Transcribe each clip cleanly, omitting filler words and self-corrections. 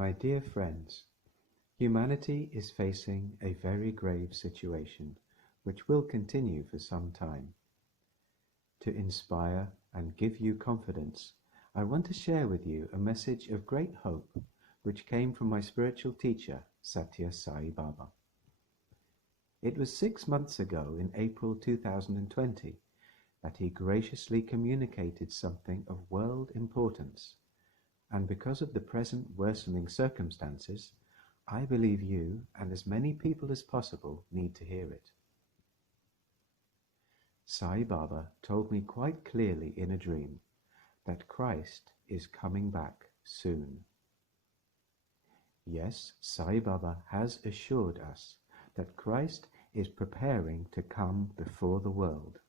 My dear friends, humanity is facing a very grave situation, which will continue for some time. To inspire and give you confidence, I want to share with you a message of great hope, which came from my spiritual teacher, Satya Sai Baba. It was 6 months ago, in April 2020, that he graciously communicated something of world importance, and because of the present worsening circumstances, I believe you and as many people as possible need to hear it. Sai Baba told me quite clearly in a dream that Christ is coming back soon. Yes, Sai Baba has assured us that Christ is preparing to come before the world.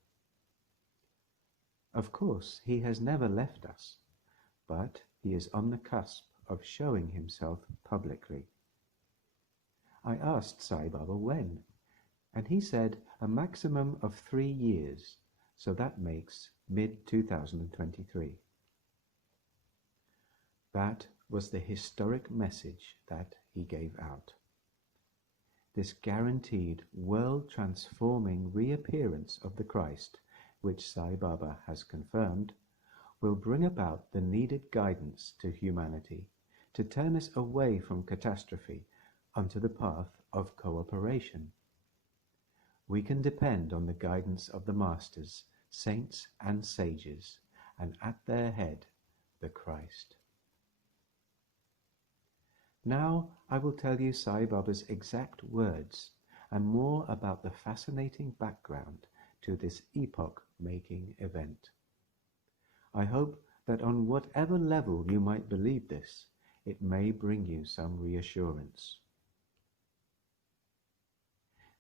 Of course, he has never left us, but he is on the cusp of showing himself publicly. I asked Sai Baba when, and he said a maximum of 3 years, so that makes mid-2023. That was the historic message that he gave out. This guaranteed world-transforming reappearance of the Christ, which Sai Baba has confirmed, will bring about the needed guidance to humanity to turn us away from catastrophe onto the path of cooperation. We can depend on the guidance of the masters, saints and sages, and at their head, the Christ. Now I will tell you Sai Baba's exact words and more about the fascinating background to this epoch-making event. I hope that on whatever level you might believe this, it may bring you some reassurance.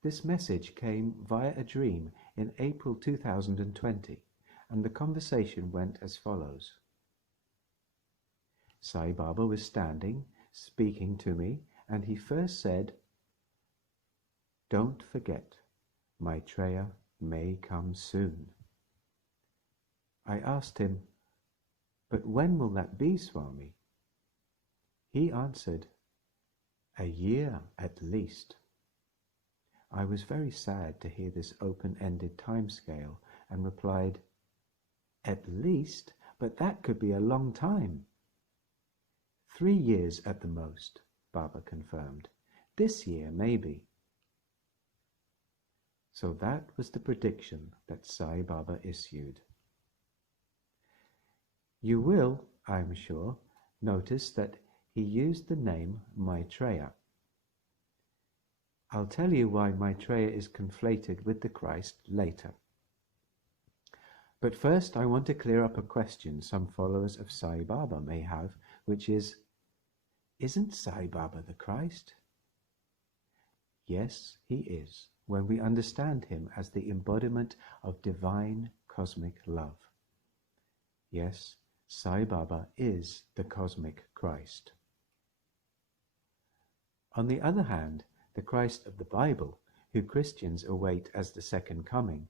This message came via a dream in April 2020, and the conversation went as follows. Sai Baba was standing, speaking to me, and he first said, "Don't forget, Maitreya may come soon." I asked him, "But when will that be, Swami?" He answered, "A year at least." I was very sad to hear this open-ended timescale and replied, "At least? But that could be a long time." 3 years at the most, Baba confirmed. This year, maybe. So that was the prediction that Sai Baba issued. You will, I am sure, notice that he used the name Maitreya. I'll tell you why Maitreya is conflated with the Christ later. But first I want to clear up a question some followers of Sai Baba may have, which is, isn't Sai Baba the Christ? Yes, he is, when we understand him as the embodiment of divine cosmic love. Yes, Sai Baba is the cosmic Christ. On the other hand, the Christ of the Bible, who Christians await as the second coming,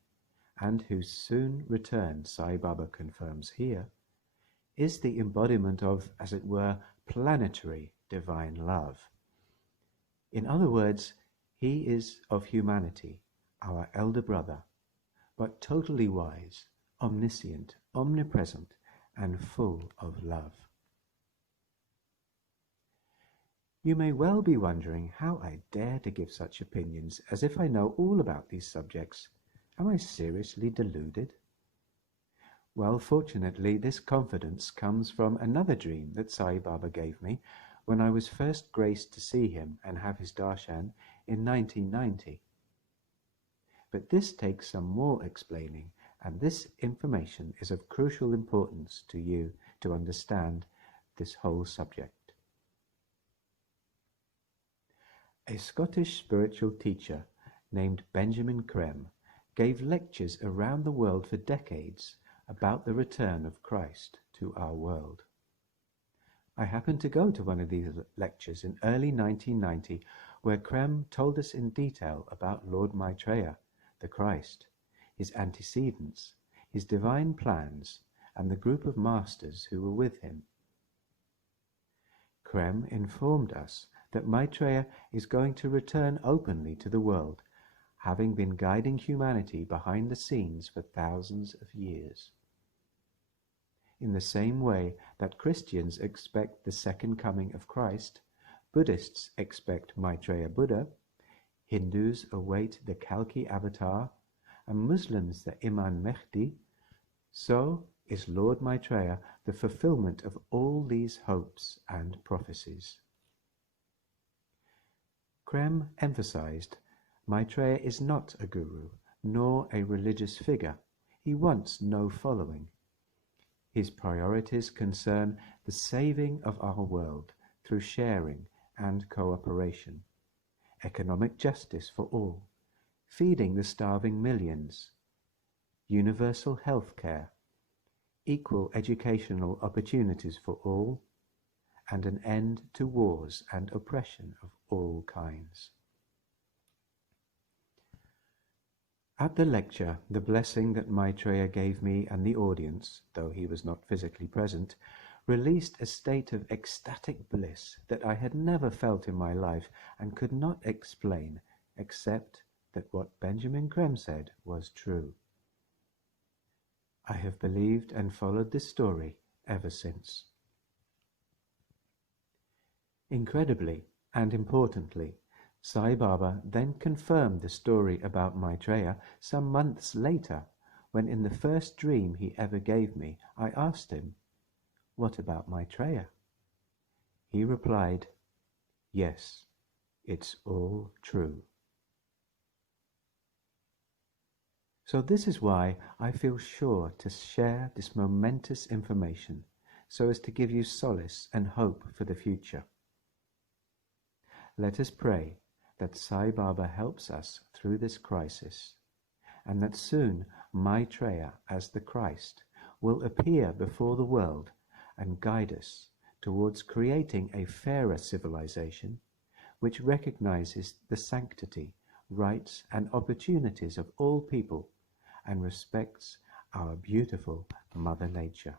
and whose soon return Sai Baba confirms here, is the embodiment of, as it were, planetary divine love. In other words, he is of humanity, our elder brother, but totally wise, omniscient, omnipresent, and full of love. You may well be wondering how I dare to give such opinions as if I know all about these subjects. Am I seriously deluded? Well, fortunately, this confidence comes from another dream that Sai Baba gave me when I was first graced to see him and have his darshan in 1990. But this takes some more explaining, and this information is of crucial importance to you to understand this whole subject. A Scottish spiritual teacher named Benjamin Creme gave lectures around the world for decades about the return of Christ to our world. I happened to go to one of these lectures in early 1990, where Creme told us in detail about Lord Maitreya, the Christ, his antecedents, his divine plans, and the group of masters who were with him. Krem informed us that Maitreya is going to return openly to the world, having been guiding humanity behind the scenes for thousands of years. In the same way that Christians expect the second coming of Christ, Buddhists expect Maitreya Buddha, Hindus await the Kalki avatar, and Muslims the Imam Mahdi, so is Lord Maitreya the fulfillment of all these hopes and prophecies. Krem emphasized, Maitreya is not a guru, nor a religious figure. He wants no following. His priorities concern the saving of our world through sharing and cooperation, economic justice for all, feeding the starving millions, universal health care, equal educational opportunities for all, and an end to wars and oppression of all kinds. At the lecture, the blessing that Maitreya gave me and the audience, though he was not physically present, released a state of ecstatic bliss that I had never felt in my life and could not explain, except that what Benjamin Krem said was true. I have believed and followed this story ever since. Incredibly and importantly, Sai Baba then confirmed the story about Maitreya some months later, when in the first dream he ever gave me, I asked him, "What about Maitreya?" He replied, "Yes, it's all true." So this is why I feel sure to share this momentous information, so as to give you solace and hope for the future. Let us pray that Sai Baba helps us through this crisis, and that soon Maitreya as the Christ will appear before the world and guide us towards creating a fairer civilization which recognizes the sanctity, rights and opportunities of all people and respects our beautiful Mother Nature.